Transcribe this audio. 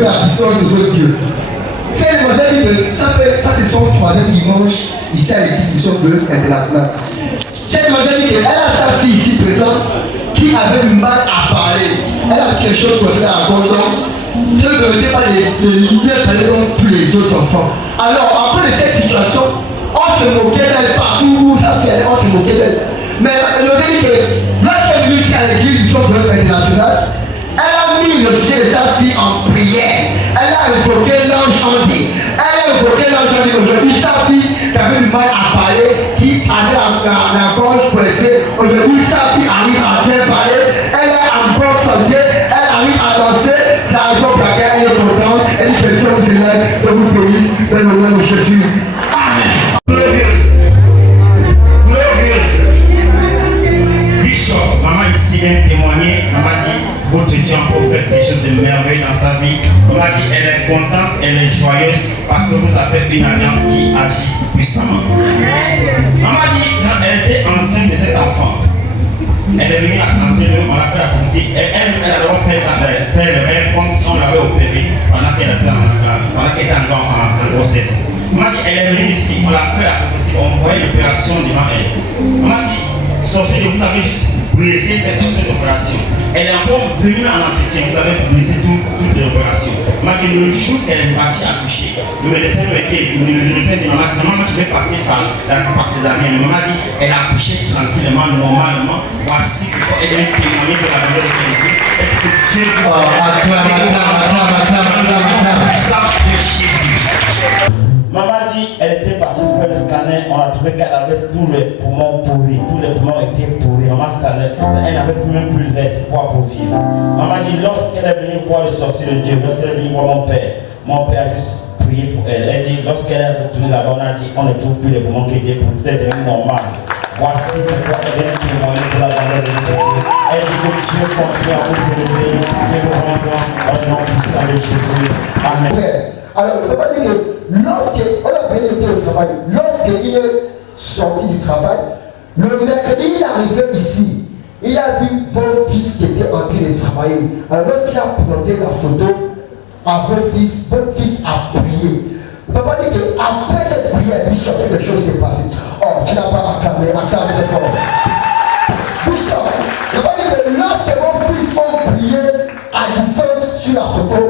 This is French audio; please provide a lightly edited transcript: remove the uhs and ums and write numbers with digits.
La puissance de Dieu. Cette demoiselle dit que ça c'est son troisième dimanche ici à l'église Mission Glorieuse Internationale. Cette demoiselle dit qu'elle a sa fille ici présente qui avait mal à parler. Elle a quelque chose pour faire à la gorge. Ce ne n'était pas les lumières comme tous les autres enfants. Alors, après de cette situation, on se moquait d'elle partout où ça fait, on se moquait d'elle. Mais elle nous a dit que lorsqu'elle est venue jusqu'à l'église Mission Glorieuse Internationale, elle a mis le sujet de sa fille en prière. Elle a invoqué l'ange Andy. Elle a invoqué l'ange Andy. Aujourd'hui, sa fille qui avait du mal à parler, qui avait la gorge pressée, aujourd'hui, sa fille arrive à bien parler. Elle est en bonne santé. Elle arrive à danser. C'est la raison pour laquelle elle est contente. Elle dit que Dieu vous élève, que vous bénisse, dans le nom de Jésus. Amen. Glorieuse. Bishop, maman ici vient témoigner. Maman dit, votre Dieu a fait quelque chose de merveilleux dans sa vie. Maman dit, elle est contente, elle est joyeuse parce que vous avez une alliance qui agit puissamment. Maman dit, quand elle était enceinte de cet enfant, elle est venue à s'enseigner, on l'a fait la prophétie. Elle a d'abord fait le rêve comme si on l'avait opéré pendant qu'elle était encore en grossesse. Maman dit, elle est venue ici, on l'a fait la prophétie, on voyait l'opération devant elle. Maman dit, sorcier, vous avez juste brisé cette opération. Elle est encore venue en entretien, vous avez brisé toute l'opération. Maman dit, le jour qu'elle est partie accoucher, le médecin lui a été étonné, le médecin dit, maman, tu vais passer par ces années. Mais maman dit, elle a accouché tranquillement, normalement. Voici pourquoi elle est témoignée de la gloire de Dieu. Est-ce que Dieu vous Maman dit, elle était partie faire le scanner, on a trouvé qu'elle avait tous les poumons pourris, tous les poumons étaient pourris, maman salait, elle n'avait même plus l'espoir pour vivre. Maman dit, lorsqu'elle est venue voir le sorcier de Dieu, lorsqu'elle est venue voir mon père a juste prié pour elle. Elle dit, lorsqu'elle est retournée là-bas, on a dit, on ne trouve plus les poumons qui étaient pourris, peut-être normal. Voici pourquoi elle est témoignée pour la grandeur de Dieu. Elle dit que Dieu continue à vous élever, et vous rendre au nom puissant de Jésus. Amen. Alors, on va dire que lorsqu'on a payé le travail, lorsqu'il est sorti du travail, le mercredi, il est arrivé ici. Il a vu votre fils qui était en train de travailler. Alors, lorsqu'il a présenté la photo à votre fils a prié. Papa dit qu'après cette prière, Bishop, quelque chose s'est passé. Oh, tu n'as pas acclamé très fort. Bishop, papa dit que lorsque vos fils ont prié à distance sur la photo,